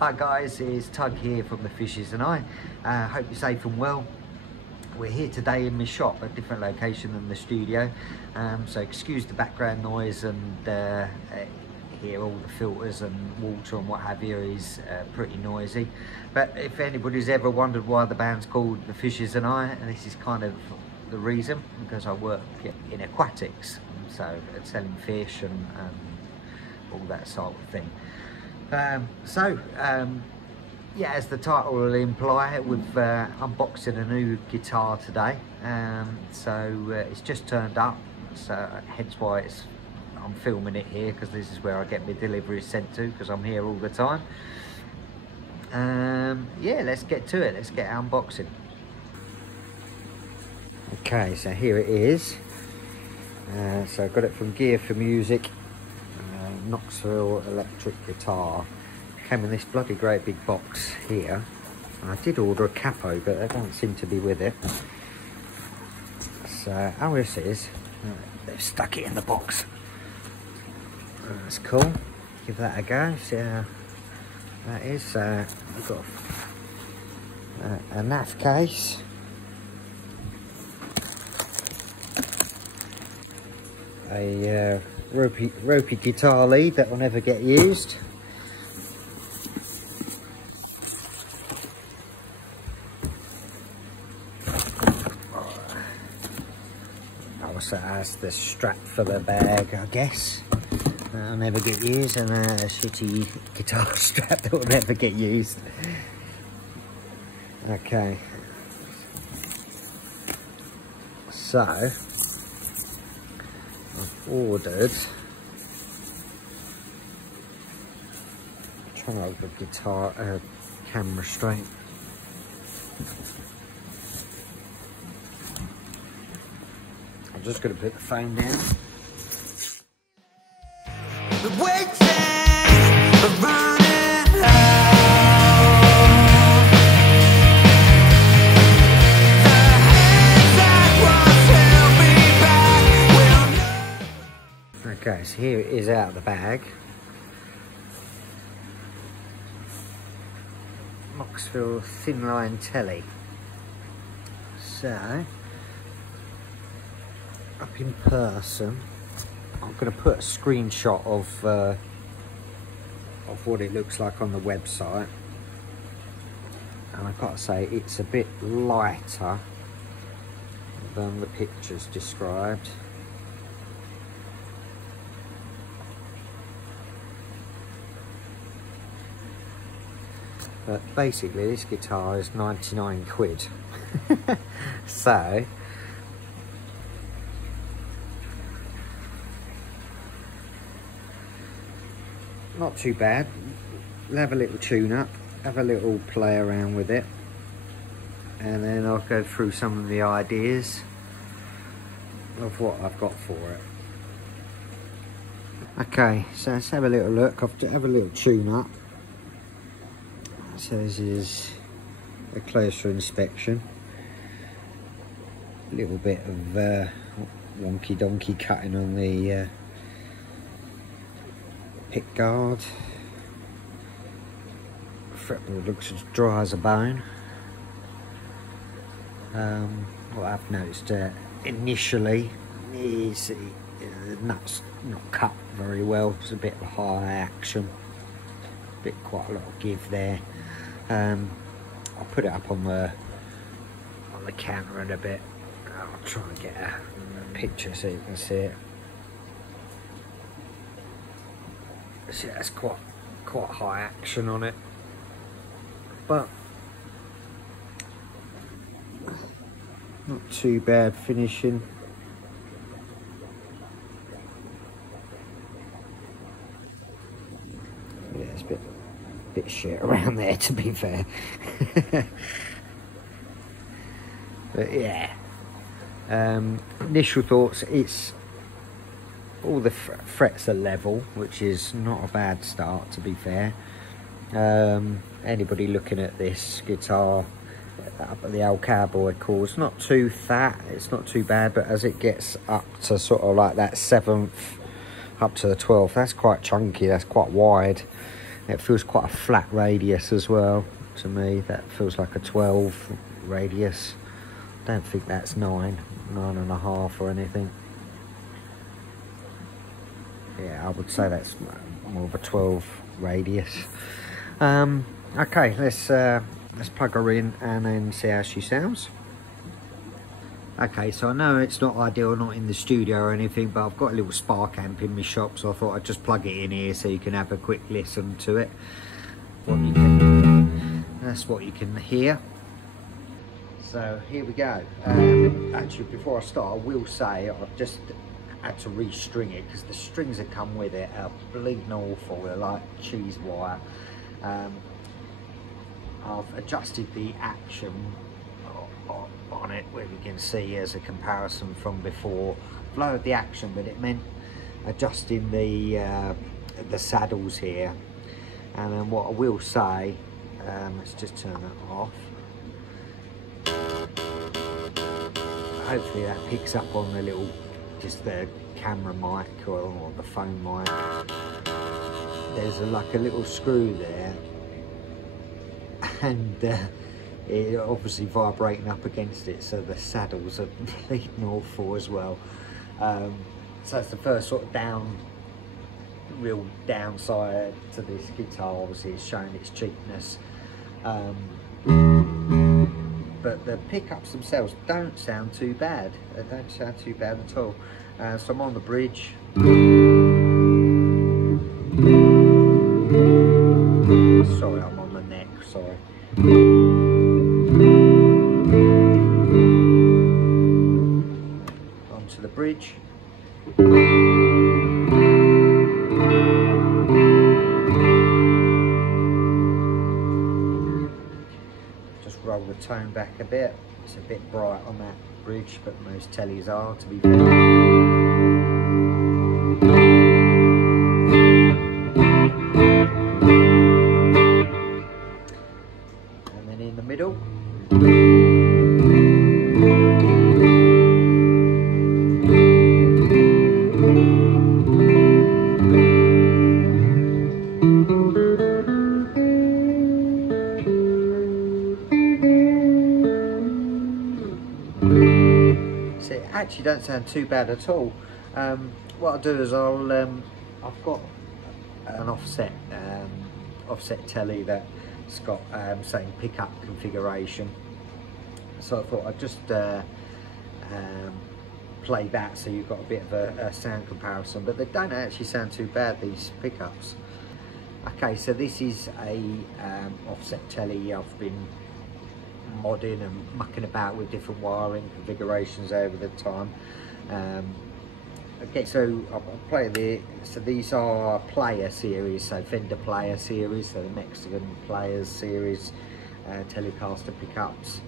Hi guys, it's Tug here from The Fishes and I. Hope you're safe and well. We're here today in my shop, a different location than the studio. So excuse the background noise and hear all the filters and water and what have you is pretty noisy. But if anybody's ever wondered why the band's called The Fishes and I, this is kind of the reason, because I work in aquatics, so selling fish and all that sort of thing. Yeah, as the title will imply, we've unboxing a new guitar today. It's just turned up, so hence why I'm filming it here, because this is where I get my deliveries sent to, because I'm here all the time. Yeah, let's get to it. Let's get unboxing. Okay, so here it is. So I got it from Gear for Music. Knoxville electric guitar. Came in this bloody great big box here. I did order a capo, but they don't seem to be with it. So, oh, this is. They've stuck it in the box. That's cool. Give that a go. See how that is. We've got a NAF case. A ropey guitar lead that will never get used. Also has the strap for the bag, I guess. That'll never get used, and a shitty guitar strap that will never get used. Okay. So I've ordered, trying to hold the guitar camera straight. I'm just going to put the phone down. Okay, so here it is out of the bag. Knoxville Thinline Telly. So, up in person, I'm going to put a screenshot of what it looks like on the website, and I've got to say it's a bit lighter than the pictures described. But basically this guitar is 99 quid. So not too bad. We'll have a little tune up, have a little play around with it, and then I'll go through some of the ideas of what I've got for it. Okay, so let's have a little look. I've have a little tune up. So this is a closer inspection. A little bit of wonky donkey cutting on the pick guard. Fretboard looks as dry as a bone. What I've noticed initially is the nuts not cut very well. It's a bit of high action, quite a lot of give there. I'll put it up on the counter in a bit. I'll try and get a picture so you can see it. See, that's quite high action on it, but not too bad finishing. Yeah, it's a bit shit around there, to be fair. But yeah, initial thoughts, it's all the frets are level, which is not a bad start, to be fair. Anybody looking at this guitar up at the old cowboy chords, not too fat, it's not too bad, but as it gets up to sort of like that 7th up to the 12th, that's quite chunky, that's quite wide. It feels quite a flat radius as well to me. That feels like a 12 radius. Don't think that's 9.5 or anything. Yeah, I would say that's more of a 12 radius. Okay, let's plug her in and then see how she sounds. Okay, so I know it's not ideal, not in the studio or anything, but I've got a little spark amp in my shop, so I thought I'd just plug it in here so you can have a quick listen to it. That's what you can hear. So here we go. Actually, before I start, I will say I've just had to restring it because the strings that come with it are bleeding awful. They're like cheese wire. I've adjusted the action on it, where you can see as a comparison from before. I've lowered the action, but it meant adjusting the saddles here. And then what I will say, let's just turn that off. Hopefully that picks up on the little, just the camera mic or the phone mic. There's like a little screw there, and it obviously vibrating up against it, so the saddles are bleeding awful as well. So that's the first sort of real downside to this guitar. Obviously it's showing its cheapness, but the pickups themselves don't sound too bad. They don't sound too bad at all. So I'm on the bridge. Sorry, I'm on the neck, sorry. Onto the bridge. Just roll the tone back a bit. It's a bit bright on that bridge, but most tellies are, to be fair. Middle. So it actually don't sound too bad at all. What I'll do is I've got an offset telly that it's got same pickup configuration, so I thought I'd just play that so you've got a bit of a sound comparison, but they don't actually sound too bad, these pickups. Okay, so this is a offset telly. I've been modding and mucking about with different wiring configurations over the time. Okay, so I'll play so these are player series, so Fender player series, so the Mexican players series Telecaster pickups.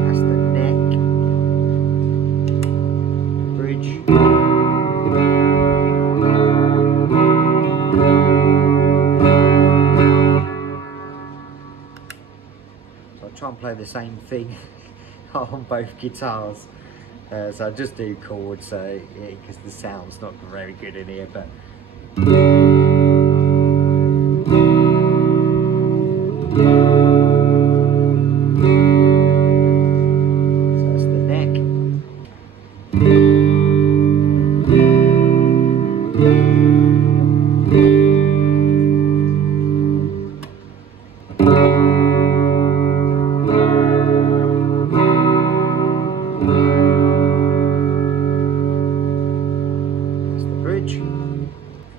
That's the neck, bridge. Try and play the same thing on both guitars, so I just do chords, so because the sound's not very good in here, but so that's the neck.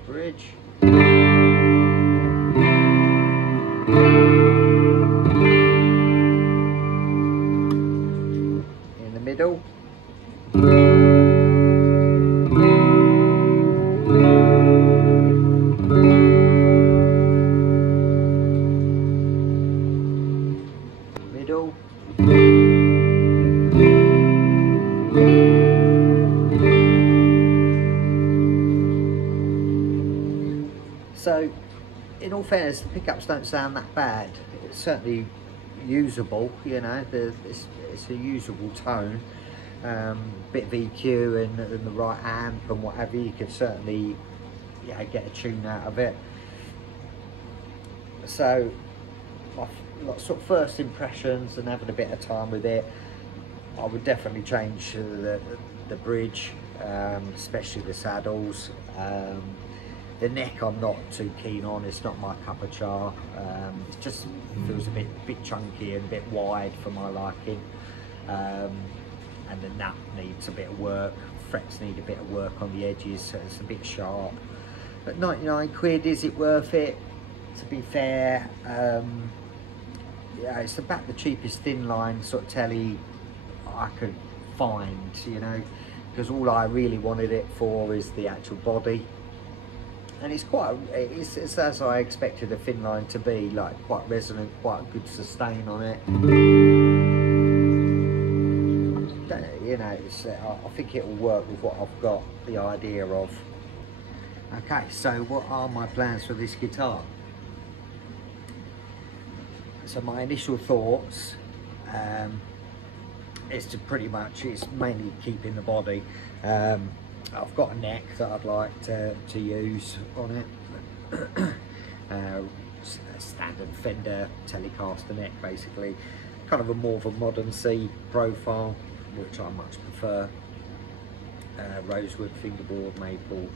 Bridge. In the middle. Middle. So, in all fairness, the pickups don't sound that bad. It's certainly usable, you know, it's a usable tone. bit of EQ and the right amp and what have you, you could certainly get a tune out of it. So my sort of first impressions and having a bit of time with it, I would definitely change the bridge, especially the saddles. The neck I'm not too keen on, it's not my cup of char. It just feels a bit chunky and a bit wide for my liking. And the nut needs a bit of work, frets need a bit of work on the edges, so it's a bit sharp. But 99 quid, is it worth it? To be fair, yeah, it's about the cheapest thin line sort of telly I could find, you know, because all I really wanted it for is the actual body. And it's quite, it's as I expected a thin line to be, like quite resonant, quite a good sustain on it. You know, I think it will work with what I've got the idea of. Okay, so what are my plans for this guitar? So my initial thoughts is to pretty much, it's mainly keeping the body. I've got a neck that I'd like to use on it. A standard Fender Telecaster neck, basically. Kind of more of a modern C profile, which I much prefer. Rosewood, fingerboard, maple.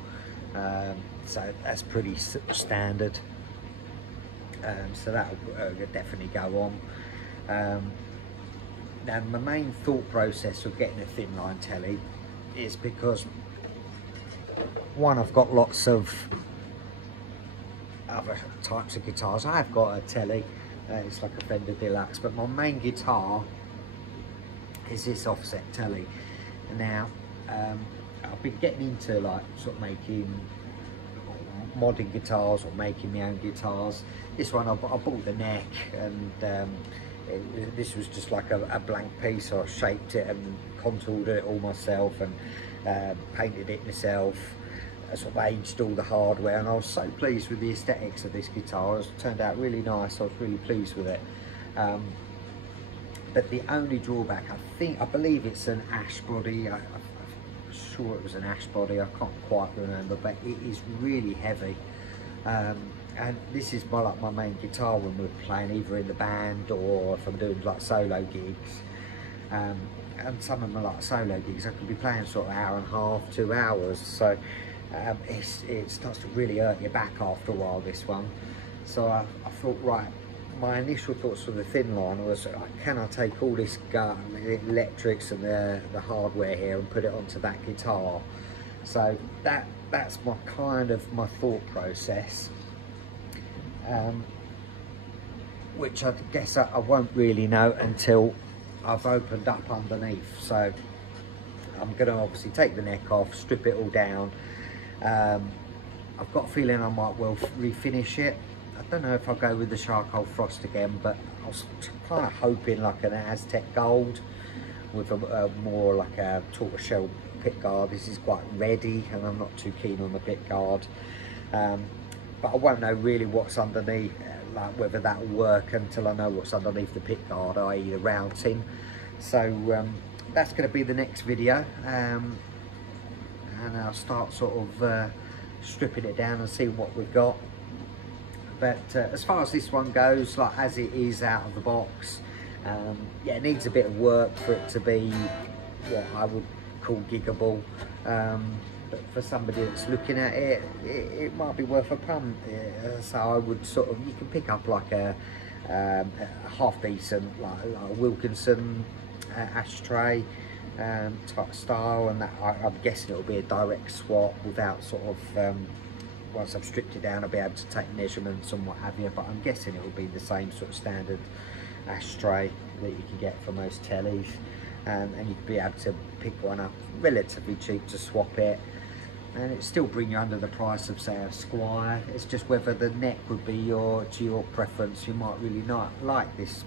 So that's pretty standard. So that will definitely go on. Now my main thought process of getting a thin line telly is because, one, I've got lots of other types of guitars. I've got a telly, it's like a Fender Deluxe, but my main guitar is this offset telly. Now I've been getting into like sort of making modding guitars or making my own guitars. This one I bought the neck, and this was just like a blank piece. So I shaped it and contoured it all myself and painted it myself. I sort of aged all the hardware, and I was so pleased with the aesthetics of this guitar. It turned out really nice. I was really pleased with it. But the only drawback, I believe it's an ash body. I'm sure it was an ash body. I can't quite remember, but it is really heavy. And this is my main guitar when we're playing, either in the band or if I'm doing like solo gigs. And some of my like solo gigs, I could be playing sort of an hour and a half, 2 hours. So it starts to really hurt your back after a while, this one. So I thought, right, my initial thoughts for the thin line was, can I take all this the electrics and the hardware here and put it onto that guitar? So that's my kind of my thought process, which I guess I won't really know until I've opened up underneath. So I'm going to obviously take the neck off, strip it all down. I've got a feeling I might well refinish it. I don't know if I'll go with the charcoal frost again, but I was kind of hoping like an Aztec gold with a more like a tortoiseshell pick guard. This is quite reddy, and I'm not too keen on the pick guard. But I won't know really what's underneath, like whether that will work until I know what's underneath the pick guard, i.e. the round tin. So that's going to be the next video, and I'll start sort of stripping it down and see what we've got. But as far as this one goes, like as it is out of the box, yeah, it needs a bit of work for it to be what I would call giggable. But for somebody that's looking at it, it might be worth a punt. So I would sort of, you can pick up like a half decent, like a Wilkinson ashtray type style, and that I'm guessing it'll be a direct swap without sort of, once I've stripped it down, I'll be able to take measurements and what have you, but I'm guessing it will be the same sort of standard ashtray that you can get for most tellies, and you could be able to pick one up relatively cheap to swap it, and it still bring you under the price of, say, a Squire. It's just whether the neck would be to your preference. You might really not like this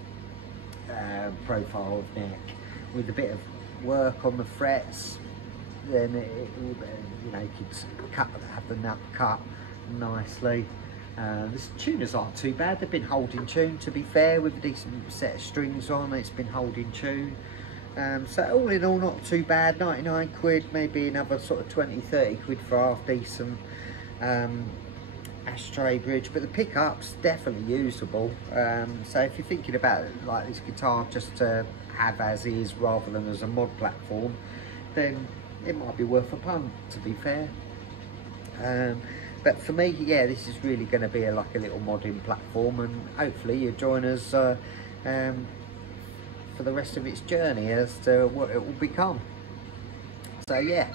profile of neck with a bit of work on the frets. Then you know, you could have the nut cut nicely. The tuners aren't too bad. They've been holding tune, to be fair, with a decent set of strings on. It's been holding tune. So all in all, not too bad. 99 quid, maybe another sort of 20-30 quid for half decent ashtray bridge, but the pickup's definitely usable. So if you're thinking about it, like this guitar just to have as is rather than as a mod platform, then it might be worth a punt, to be fair. But for me, yeah, this is really going to be like a little modding platform, and hopefully you'll join us for the rest of its journey as to what it will become. So yeah,